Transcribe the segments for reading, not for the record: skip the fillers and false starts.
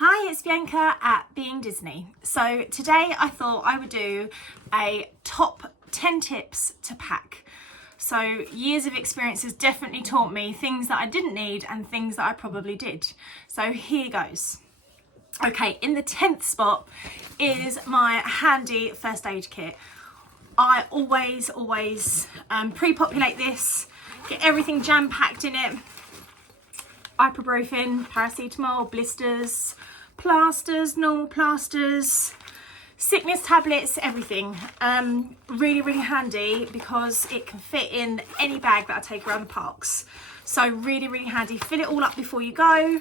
Hi, it's Bianca at Being Disney. So today I thought I would do a top 10 tips to pack. So years of experience has definitely taught me things that I didn't need and things that I probably did. So here goes. Okay, in the 10th spot is my handy first aid kit. I always pre-populate this, get everything jam-packed in it. Ibuprofen, paracetamol, blisters, plasters, normal plasters, sickness tablets, everything. Really handy because it can fit in any bag that I take around the parks. So really handy. Fill it all up before you go,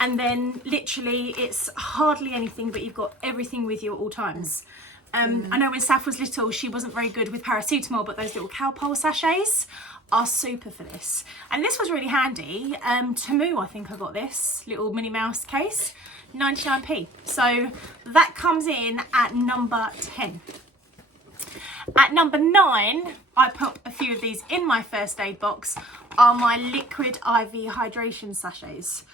and then literally it's hardly anything, but you've got everything with you at all times. I know when Saf was little, she wasn't very good with paracetamol, but those little Calpol sachets are super for this. And this was really handy. Temu, I think I got this little Minnie Mouse case, 99p. So that comes in at number 10. At number 9, I put a few of these in my first aid box, are my liquid IV hydration sachets.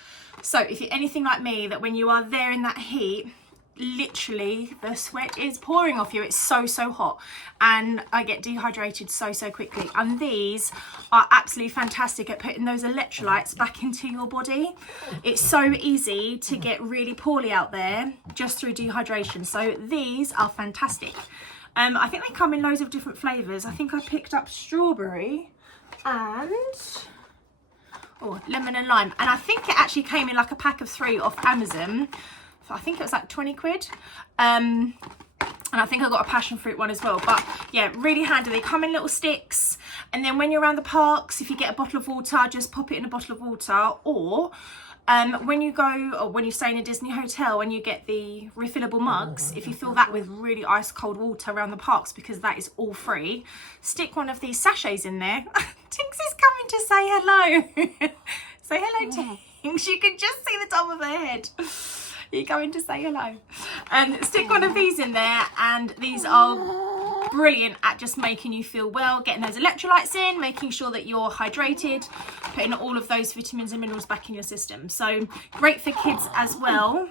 So if you're anything like me, that when you are there in that heat, literally the sweat is pouring off you. It's so hot and I get dehydrated so quickly, and these are absolutely fantastic at putting those electrolytes back into your body. It's so easy to get really poorly out there just through dehydration, so these are fantastic. I think they come in loads of different flavors. I think I picked up strawberry and lemon and lime, and I think it actually came in like a pack of 3 off Amazon. I think it was like 20 quid. And I think I got a passion fruit one as well. But yeah, really handy. They come in little sticks. And then when you're around the parks, if you get a bottle of water, just pop it in a bottle of water. Or when you go, or when you stay in a Disney hotel and you get the refillable mugs, if you fill that with really ice cold water around the parks, because that is all free, stick one of these sachets in there. Tinks is coming to say hello. Say hello, Tinks. You can just see the top of her head. You're going to say hello. Stick one of these in there, and these are brilliant at just making you feel well, getting those electrolytes in, making sure that you're hydrated, putting all of those vitamins and minerals back in your system. So great for kids as well.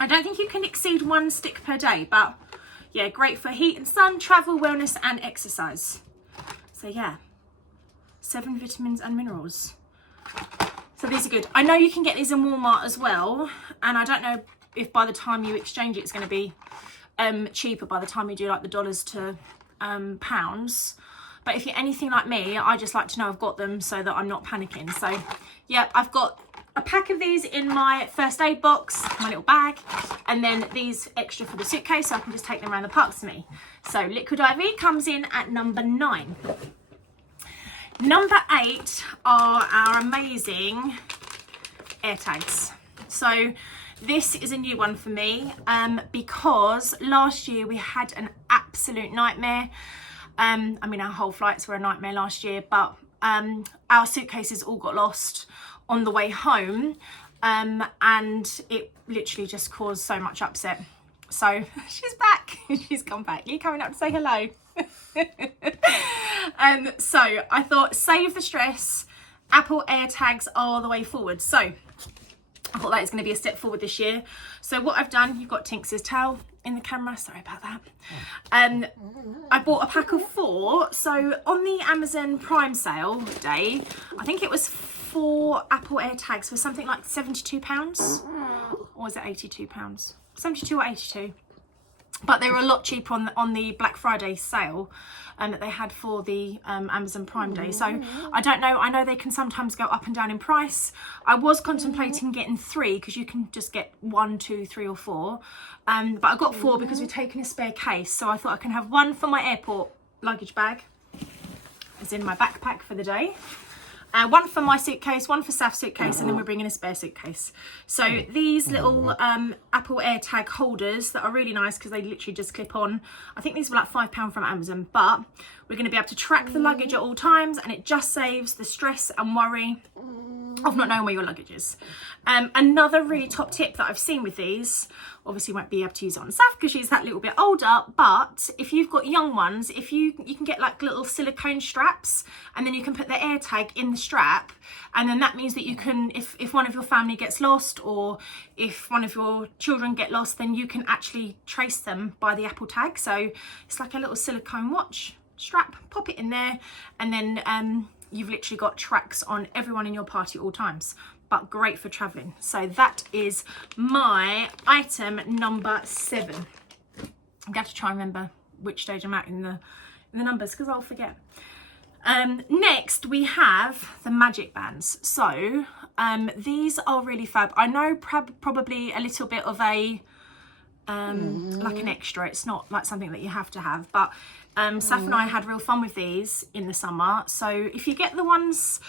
I don't think you can exceed 1 stick per day, but yeah, great for heat and sun, travel, wellness and exercise. So yeah, 7 vitamins and minerals. So these are good. I know you can get these in Walmart as well, and I don't know if by the time you exchange it, it's going to be cheaper by the time you do like the dollars to pounds. But if you're anything like me, I just like to know I've got them so that I'm not panicking. So yeah, I've got a pack of these in my first aid box, my little bag, and then these extra for the suitcase so I can just take them around the parks with me. So liquid IV comes in at number 9. Number 8 are our amazing AirTags. So this is a new one for me because last year we had an absolute nightmare. I mean, our whole flights were a nightmare last year, but our suitcases all got lost on the way home, and it literally just caused so much upset. So she's back. She's come back. You're coming up to say hello. So I thought, save the stress. Apple AirTags are the way forward. So I thought that is going to be a step forward this year. So what I've done, you've got Tinks's towel in the camera. Sorry about that. I bought a pack of 4. So on the Amazon Prime sale day, I think it was 4 Apple AirTags for something like £72, or was it £82? 72 or 82. But they were a lot cheaper on the Black Friday sale that they had for the Amazon Prime Day. So I don't know. I know they can sometimes go up and down in price. I was contemplating getting 3 because you can just get 1, 2, 3 or 4. But I got 4 because we've taken a spare case. So I thought I can have 1 for my airport luggage bag, as in my backpack for the day. 1 for my suitcase, 1 for Saf's suitcase, and then we're bringing a spare suitcase. So these little Apple AirTag holders that are really nice because they literally just clip on. I think these were like £5 from Amazon, but we're going to be able to track the luggage at all times, and it just saves the stress and worry of not knowing where your luggage is. Another really top tip that I've seen with these, obviously won't be able to use it on Saf because she's that little bit older, but if you've got young ones, if you can get like little silicone straps, and then you can put the air tag in the strap, and then that means that you can, if one of your family gets lost, or if one of your children get lost, then you can actually trace them by the Apple tag. So it's like a little silicone watch strap, pop it in there, and then you've literally got tracks on everyone in your party at all times, but great for traveling. So that is my item number 7. I'm going to try and remember which stage I'm at in the numbers because I'll forget. Next we have the magic bands. So these are really fab. I know probably a little bit of a like an extra, it's not like something that you have to have, but Saf and I had real fun with these in the summer. So if you get the ones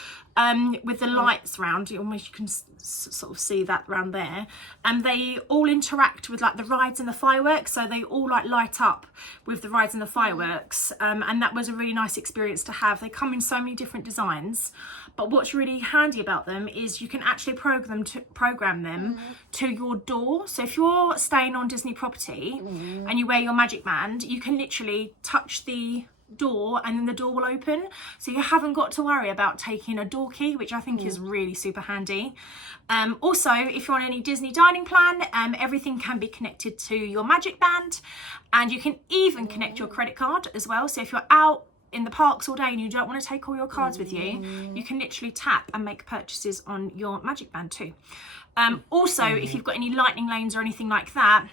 with the lights round, you can sort of see that round there, and they all interact with like the rides and the fireworks, so they all like light up with the rides and the fireworks, and that was a really nice experience to have. They come in so many different designs, but what's really handy about them is you can actually program them to your door. So if you're staying on Disney property and you wear your magic band, you can literally touch the door and then the door will open, so you haven't got to worry about taking a door key, which I think is really super handy. Also, if you're on any Disney dining plan, everything can be connected to your magic band, and you can even connect your credit card as well. So if you're out in the parks all day and you don't want to take all your cards with you, you can literally tap and make purchases on your magic band too. Also, if you've got any lightning lanes or anything like that,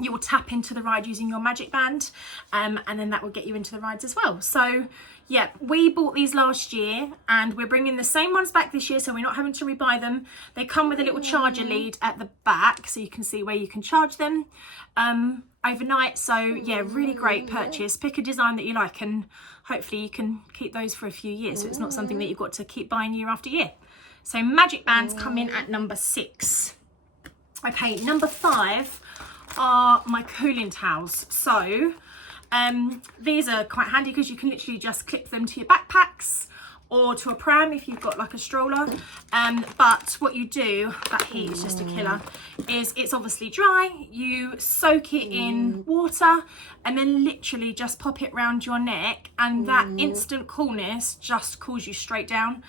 you will tap into the ride using your magic band, and then that will get you into the rides as well. So yeah, we bought these last year and we're bringing the same ones back this year, so we're not having to rebuy them. They come with a little charger lead at the back, so you can see where you can charge them overnight. So yeah, really great purchase. Pick a design that you like and hopefully you can keep those for a few years, so it's not something that you've got to keep buying year after year. So magic bands come in at number 6. Okay, number 5 are my cooling towels. So these are quite handy because you can literally just clip them to your backpacks or to a pram if you've got like a stroller. But what you do, that heat is just a killer, is it's obviously dry, you soak it in water and then literally just pop it around your neck, and that instant coolness just cools you straight down.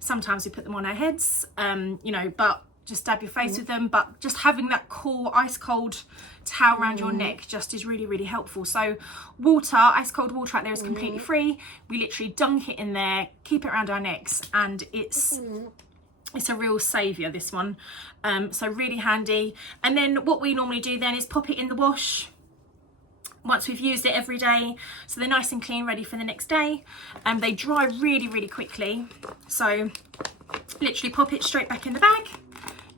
Sometimes we put them on our heads, you know, but just dab your face with them, but just having that cool ice cold towel around your neck just is really, really helpful. So water, ice cold water out there is completely free. We literally dunk it in there, keep it around our necks, and it's a real saviour, this one. So really handy. And then what we normally do then is pop it in the wash once we've used it every day, so they're nice and clean, ready for the next day. They dry really, really quickly, so literally pop it straight back in the bag,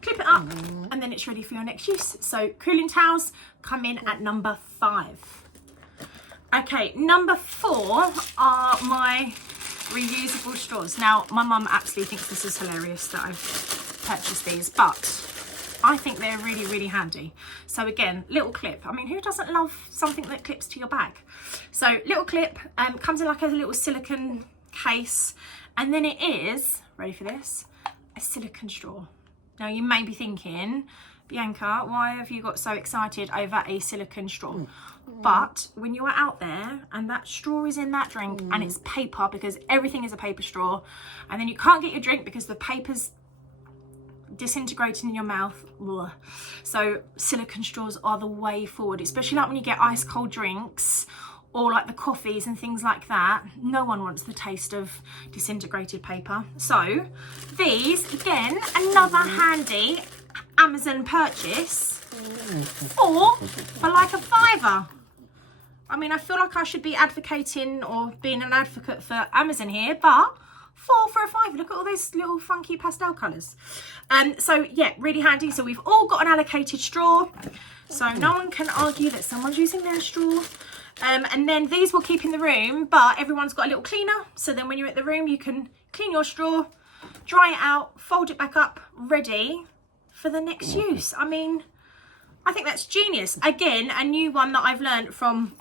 clip it up, and then it's ready for your next use. So cooling towels come in at number 5. Okay, number 4 are my reusable straws. Now, my mum absolutely thinks this is hilarious that I've purchased these, but I think they're really, really handy. So again, little clip. I mean, who doesn't love something that clips to your bag? So little clip, comes in like a little silicone case, and then it is, ready for this, a silicone straw. Now you may be thinking, Bianca, why have you got so excited over a silicone straw? But when you are out there and that straw is in that drink and it's paper, because everything is a paper straw, and then you can't get your drink because the paper's disintegrating in your mouth. Ugh. So silicone straws are the way forward, especially like when you get ice cold drinks or like the coffees and things like that. No one wants the taste of disintegrated paper. So these, again, another handy Amazon purchase for like a £5. I mean, I feel like I should be advocating or being an advocate for Amazon here, but 4 for a £5. Look at all those little funky pastel colours. So yeah, really handy. So we've all got an allocated straw, so no one can argue that someone's using their straw. And then these will keep in the room, but everyone's got a little cleaner, so then when you're at the room you can clean your straw, dry it out, fold it back up, ready for the next use. I mean, I think that's genius. Again, a new one that I've learned from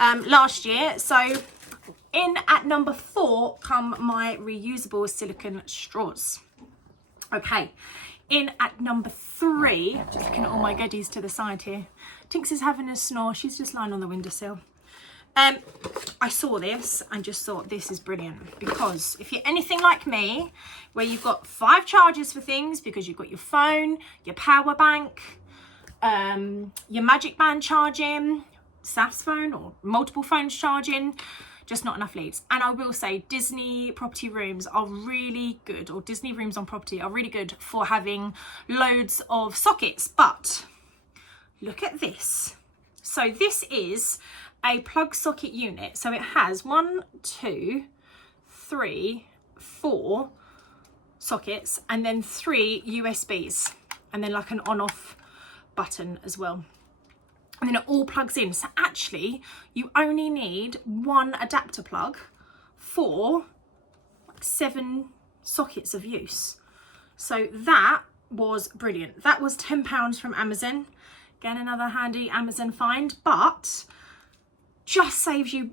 last year. So in at number 4 come my reusable silicone straws. Okay, in at number 3, just looking at all my goodies to the side here. Tinks is having a snore. She's just lying on the windowsill. I saw this and just thought this is brilliant, because if you're anything like me, where you've got 5 chargers for things, because you've got your phone, your power bank, your Magic Band charging, Saf's phone or multiple phones charging, just not enough leads. And I will say Disney property rooms are really good, or Disney rooms on property are really good for having loads of sockets. But look at this. So this is a plug socket unit. So it has 1, 2, 3, 4 sockets, and then 3 USBs, and then like an on-off button as well. And then it all plugs in. So actually you only need 1 adapter plug for like 7 sockets of use. So that was brilliant. That was £10 from Amazon. Again, another handy Amazon find, but just saves you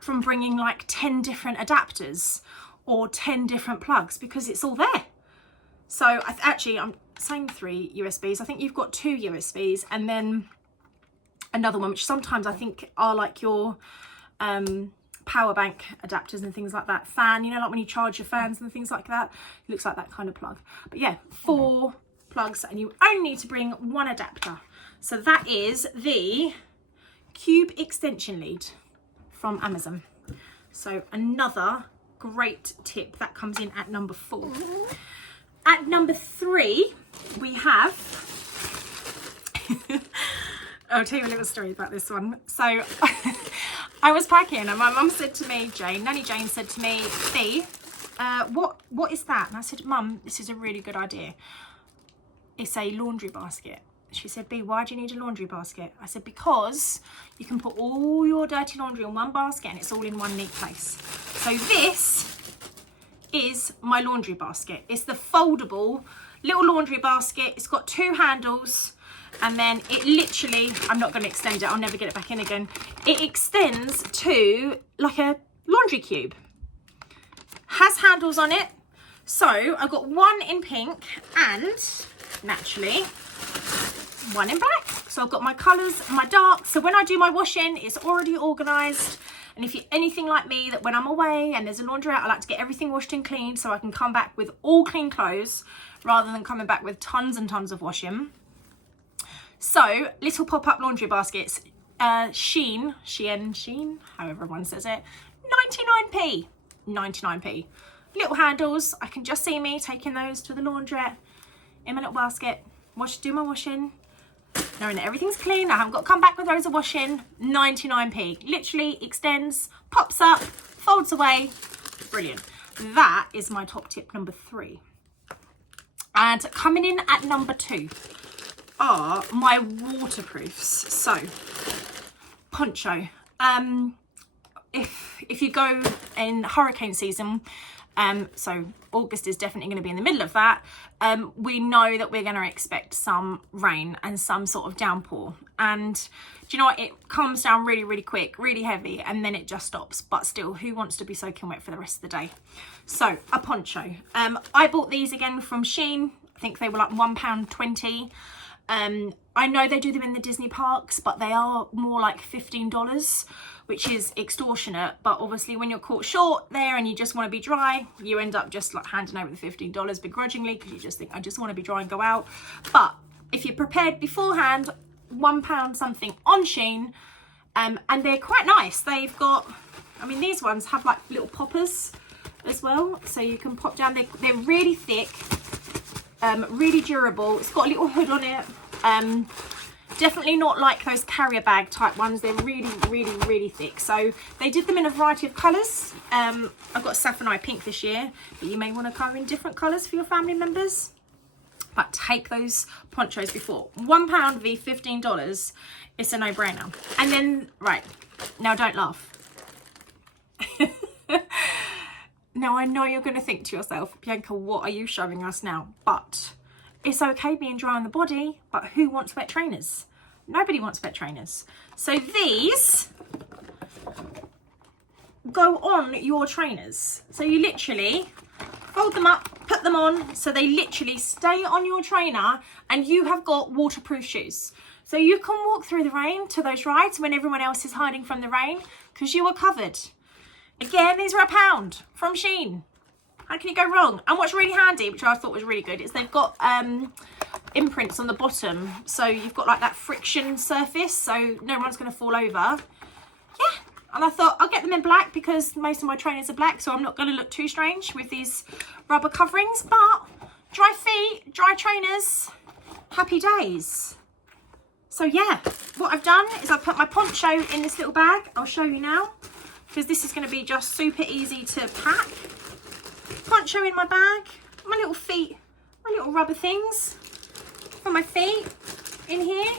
from bringing like 10 different adapters or 10 different plugs, because it's all there. So actually I'm saying 3 USBs. I think you've got 2 USBs and then another one, which sometimes I think are like your power bank adapters and things like that. Fan, you know, like when you charge your fans and things like that, it looks like that kind of plug. But yeah, 4 plugs, and you only need to bring 1 adapter. So that is the Cube extension lead from Amazon. So another great tip that comes in at number 4. At number 3 we have I'll tell you a little story about this one. So I was packing and my mum said to me, Nanny Jane said to me, Bea, what is that? And I said, Mum, this is a really good idea. It's a laundry basket. She said, Bea, why do you need a laundry basket? I said, because you can put all your dirty laundry in one basket and it's all in one neat place. So this is my laundry basket. It's the foldable little laundry basket. It's got 2 handles, and then it literally, I'm not going to extend it, I'll never get it back in again. It extends to like a laundry cube. Has handles on it. So I've got 1 in pink and naturally 1 in black. So I've got my colours, my darks. So when I do my washing, it's already organised. And if you're anything like me, that when I'm away and there's a laundrette, I like to get everything washed and cleaned so I can come back with all clean clothes rather than coming back with tons and tons of washing. So little pop-up laundry baskets, Shein, however one says it, 99p, 99p. Little handles, I can just see me taking those to the laundrette in my little basket, do my washing, knowing that everything's clean. I haven't got to come back with loads of washing. 99p, literally extends, pops up, folds away. Brilliant. That is my top tip number 3. And coming in at number 2 are my waterproofs. So poncho, if you go in hurricane season, so August is definitely going to be in the middle of that, we know that we're going to expect some rain and some sort of downpour, and do you know what, it comes down really, really quick, really heavy, and then it just stops. But still, who wants to be soaking wet for the rest of the day? So a poncho, I bought these again from Shein. I think they were like £1.20. I know they do them in the Disney parks, but they are more like $15, which is extortionate. But obviously when you're caught short there and you just want to be dry, you end up just like handing over the $15 begrudgingly, because you just think, I just want to be dry and go out. But if you're prepared beforehand, £1 something on Shein, and they're quite nice. They've got, I mean, these ones have like little poppers as well, so you can pop down. They're really thick, really durable. It's got a little hood on it. Definitely not like those carrier bag type ones. They're really, really, really thick. So they did them in a variety of colours. I've got sapphire pink this year, but you may want to colour in different colours for your family members. But take those ponchos before. £1 v $15. It's a no-brainer. And then, right, now don't laugh. Now I know you're going to think to yourself, Bianca, what are you showing us now? But it's okay being dry on the body, but who wants wet trainers? Nobody wants wet trainers. So these go on your trainers. So you literally fold them up, put them on, so they literally stay on your trainer, and you have got waterproof shoes. So you can walk through the rain to those rides when everyone else is hiding from the rain, because you are covered. Again, these are £1 from Shein. How can you go wrong? And what's really handy, which I thought was really good, is they've got imprints on the bottom. So you've got like that friction surface, so no one's going to fall over. Yeah. And I thought I'll get them in black because most of my trainers are black, so I'm not going to look too strange with these rubber coverings. But dry feet, dry trainers, happy days. So yeah, what I've done is I've put my poncho in this little bag. I'll show you now, because this is going to be just super easy to pack. Poncho in my bag, my little feet, my little rubber things for my feet in here.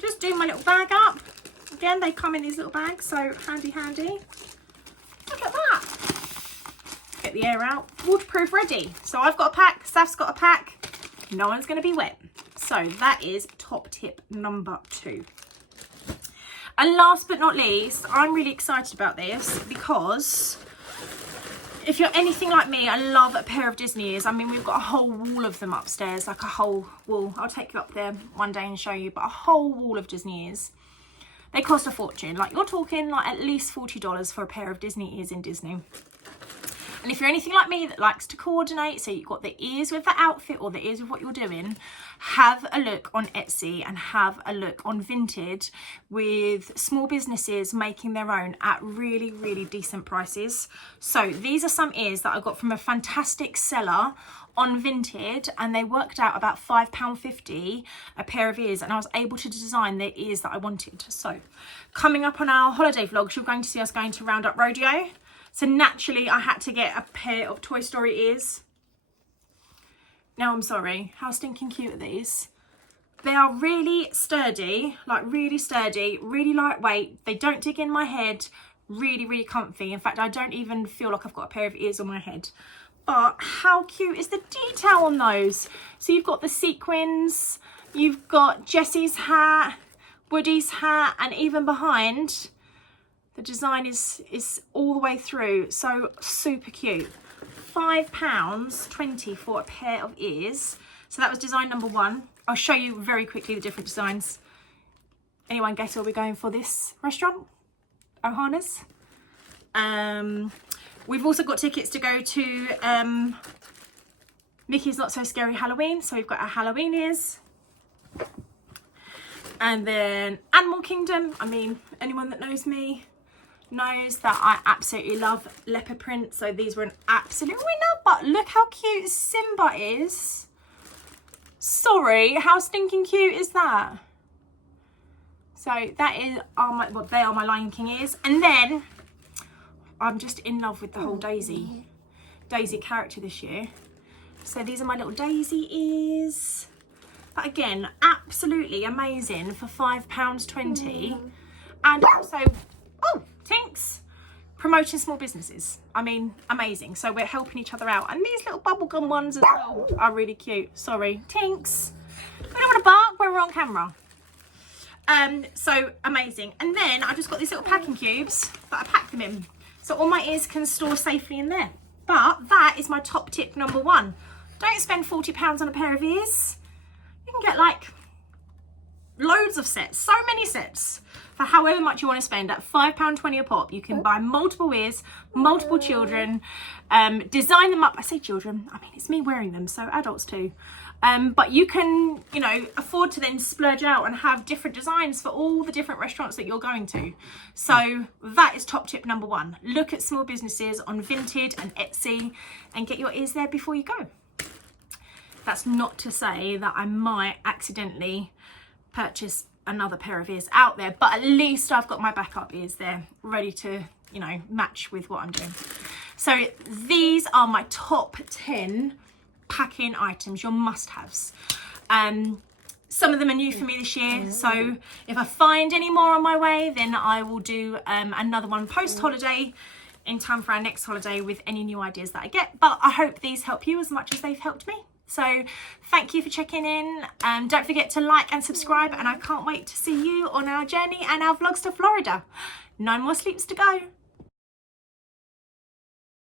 Just do my little bag up. Again, they come in these little bags, so handy. Look at that. Get the air out. Waterproof ready. So I've got a pack, Saf's got a pack. No one's going to be wet. So that is top tip number 2. And last but not least, I'm really excited about this because if you're anything like me, I love a pair of Disney ears. I mean, we've got a whole wall of them upstairs, like a whole wall. I'll take you up there one day and show you, but a whole wall of Disney ears. They cost a fortune. Like, you're talking like at least $40 for a pair of Disney ears in Disney. And if you're anything like me that likes to coordinate, so you've got the ears with the outfit or the ears with what you're doing, have a look on Etsy and have a look on Vinted with small businesses making their own at really, really decent prices. So these are some ears that I got from a fantastic seller on Vinted, and they worked out about £5.50 a pair of ears, and I was able to design the ears that I wanted. So coming up on our holiday vlogs, you're going to see us going to Roundup Rodeo. So naturally, I had to get a pair of Toy Story ears. Now, I'm sorry. How stinking cute are these? They are really sturdy, like really sturdy, really lightweight. They don't dig in my head. Really, really comfy. In fact, I don't even feel like I've got a pair of ears on my head. But how cute is the detail on those? So you've got the sequins, you've got Jessie's hat, Woody's hat, and even behind, the design is all the way through. So super cute. £5.20 for a pair of ears. So that was design number 1. I'll show you very quickly the different designs. Anyone guess where we're going for this restaurant? Ohana's. We've also got tickets to go to Mickey's Not So Scary Halloween. So we've got our Halloween ears. And then Animal Kingdom. I mean, anyone that knows me knows that I absolutely love leopard print. So these were an absolute winner. But look how cute Simba is. Sorry, how stinking cute is that? So that is, well, they are my Lion King ears. And then I'm just in love with the whole Daisy character this year. So these are my little Daisy ears. But again, absolutely amazing for £5.20. And also, oh, Tinks, promoting small businesses. I mean, amazing. So we're helping each other out. And these little bubblegum ones as well are really cute. Sorry, Tinks. We don't want to bark when we're on camera. So amazing. And then I just got these little packing cubes that I packed them in. So all my ears can store safely in there. But that is my top tip number 1. Don't spend £40 on a pair of ears. You can get like loads of sets, so many sets for however much you want to spend. At £5.20 a pop, you can buy multiple ears, multiple children, design them up. I say children, I mean, it's me wearing them, so adults too. But you can, you know, afford to then splurge out and have different designs for all the different restaurants that you're going to. So that is top tip number 1. Look at small businesses on Vinted and Etsy and get your ears there before you go. That's not to say that I might accidentally purchase another pair of ears out there, but at least I've got my backup ears there ready to, you know, match with what I'm doing. So these are my top 10 packing items, your must-haves. Some of them are new for me this year, so if I find any more on my way, then I will do another one post-holiday in time for our next holiday with any new ideas that I get. But I hope these help you as much as they've helped me. So thank you for checking in. Don't forget to like and subscribe, and I can't wait to see you on our journey and our vlogs to Florida. 9 more sleeps to go.